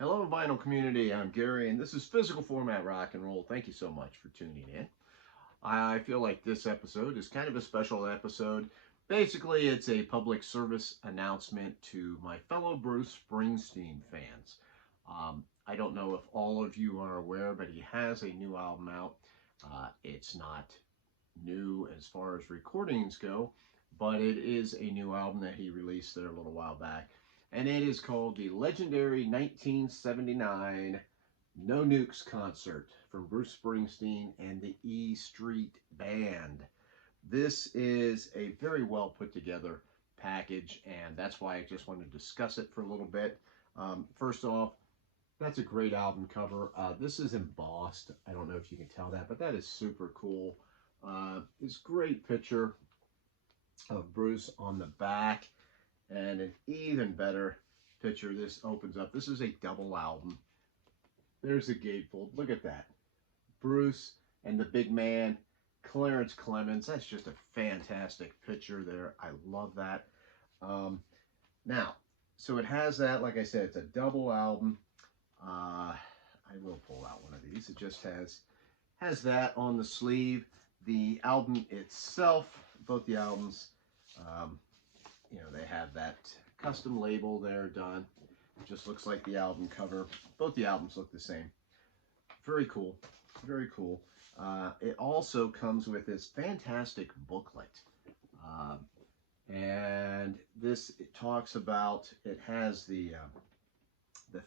Hello, vinyl community. I'm Gary, and this is Physical Format Rock and Roll. Thank you so much for tuning in. I feel like this episode is kind of a special episode. Basically, it's a public service announcement to my fellow Bruce Springsteen fans. I don't know if all of you are aware, but he has a new album out. It's not new as far as recordings go, but it is a new album that he released there a little while back. And it is called the legendary 1979 No Nukes concert from Bruce Springsteen and the E Street Band. This is a very well put together package, and that's why I just wanted to discuss it for a little bit. First off, that's a great album cover. This is embossed. I don't know if you can tell that, but that is super cool. This great picture of Bruce on the back, and an even better picture. This opens up. This is a double album. There's the gatefold. Look at that. Bruce and the big man, Clarence Clemens. That's just a fantastic picture there. I love that. Um, Now, so it has that. Like I said, it's a double album. I will pull out one of these. It just has that on the sleeve. The album itself, both the albums, um, they have that custom label there done. It just looks like the album cover. Both the albums look the same. Very cool. Very cool. It also comes with this fantastic booklet. Um, and this it talks about, it has the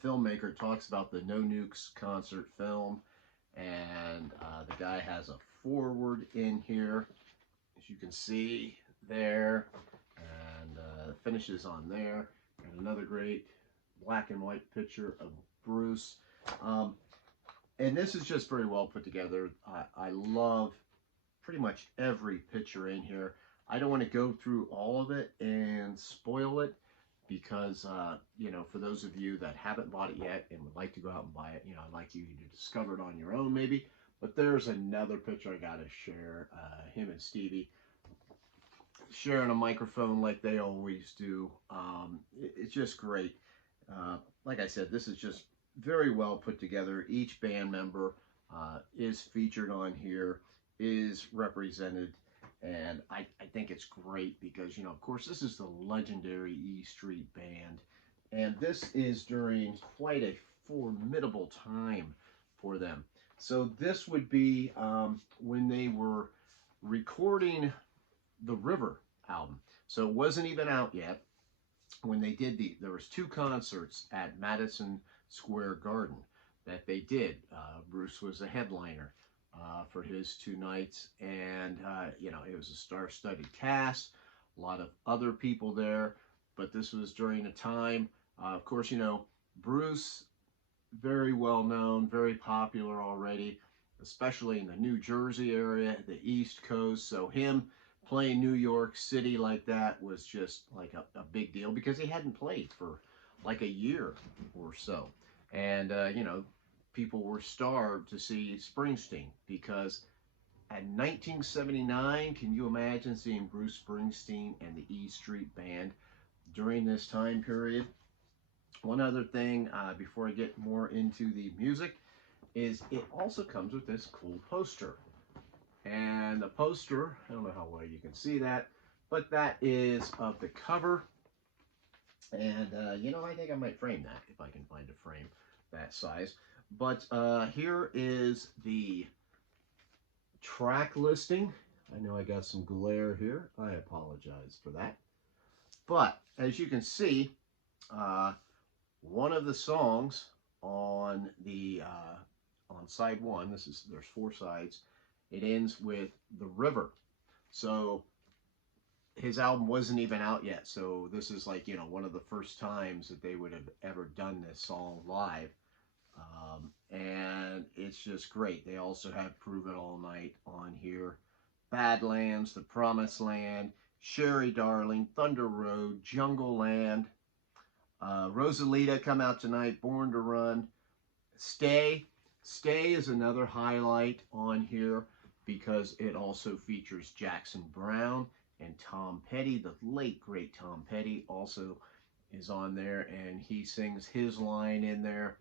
filmmaker talks about the No Nukes concert film. And the guy has a forward in here, as you can see there, and finishes on there, and another great black and white picture of Bruce. Um, and this is just very well put together. I love pretty much every picture in here. I don't want to go through all of it and spoil it because, for those of you that haven't bought it yet and would like to go out and buy it, I'd like you to discover it on your own maybe. But there's another picture I got to share. Him and Stevie sharing a microphone like they always do. It's just great. Like I said, this is just very well put together. Each band member is featured on here, is represented, and I think it's great because, of course, this is the legendary E Street Band, and this is during quite a formidable time for them. So this would be when they were recording the River album. So it wasn't even out yet when they did there was two concerts at Madison Square Garden that they did. Bruce was a headliner for his two nights, and it was a star-studded cast, a lot of other people there, but this was during a time, of course, Bruce, very well known, very popular already, especially in the New Jersey area, the East Coast. So him playing New York City like that was just like a big deal because he hadn't played for like a year or so. And, people were starved to see Springsteen because at 1979, can you imagine seeing Bruce Springsteen and the E Street Band during this time period? One other thing before I get more into the music is it also comes with this cool poster. And the poster, I don't know how well you can see that, but that is of the cover. And, I think I might frame that if I can find a frame that size. But here is the track listing. I know I got some glare here. I apologize for that. But as you can see, one of the songs on the on side one, there's four sides. It ends with The River. So his album wasn't even out yet. So this is like, one of the first times that they would have ever done this song live. And it's just great. They also have Prove It All Night on here. Badlands, The Promised Land, Sherry Darling, Thunder Road, Jungle Land, Rosalita, Come Out Tonight, Born to Run, Stay. Stay is another highlight on here because it also features Jackson Browne and Tom Petty, the late great Tom Petty, also is on there, and he sings his line in there.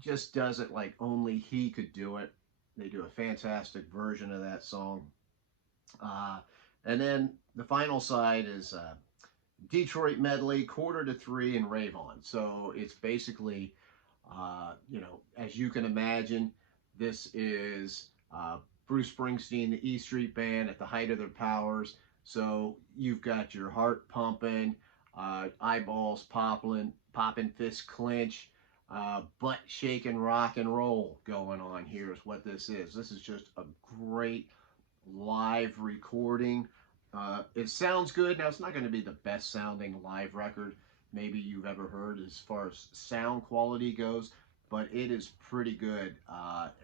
Just does it like only he could do it. They do a fantastic version of that song. Uh, and then the final side is Detroit medley, quarter to three, and rave on. So it's basically, as you can imagine, this is Bruce Springsteen, the E Street Band at the height of their powers. So you've got your heart pumping, eyeballs popping, fists clench, butt shaking rock and roll going on here is what this is. This is just a great live recording. It sounds good. Now, it's not going to be the best sounding live record maybe you've ever heard as far as sound quality goes, but it is pretty good,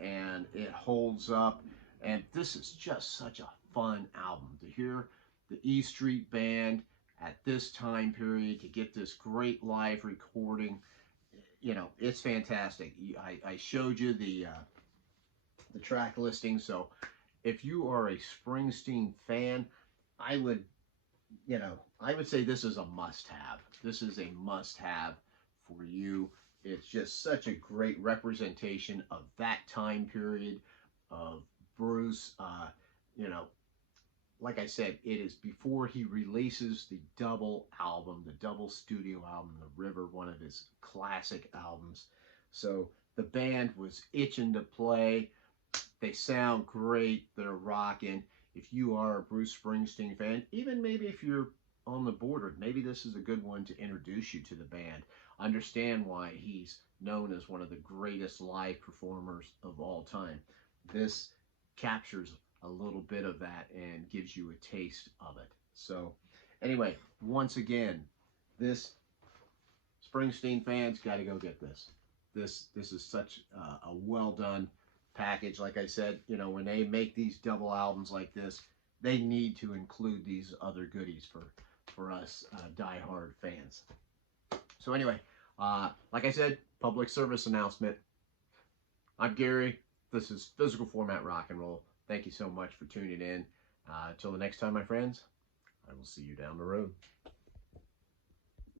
and it holds up. And this is just such a fun album to hear the E Street Band at this time period, to get this great live recording. It's fantastic. I showed you the track listing, so if you are a Springsteen fan, I would, I would say this is a must-have. This is a must-have for you. It's just such a great representation of that time period of Bruce. Like I said, it is before he releases the double album, the double studio album, The River, one of his classic albums. So the band was itching to play. They sound great. They're rocking. If you are a Bruce Springsteen fan, even maybe if you're on the border, maybe this is a good one to introduce you to the band. Understand why he's known as one of the greatest live performers of all time. This captures a little bit of that and gives you a taste of it. So anyway, once again, this Springsteen fans got to go get this. This is such a well done package. Like I said, when they make these double albums like this, they need to include these other goodies for us diehard fans. So anyway, like I said, public service announcement. I'm Gary. This is Physical Format Rock and Roll. Thank you so much for tuning in. Until the next time, my friends, I will see you down the road.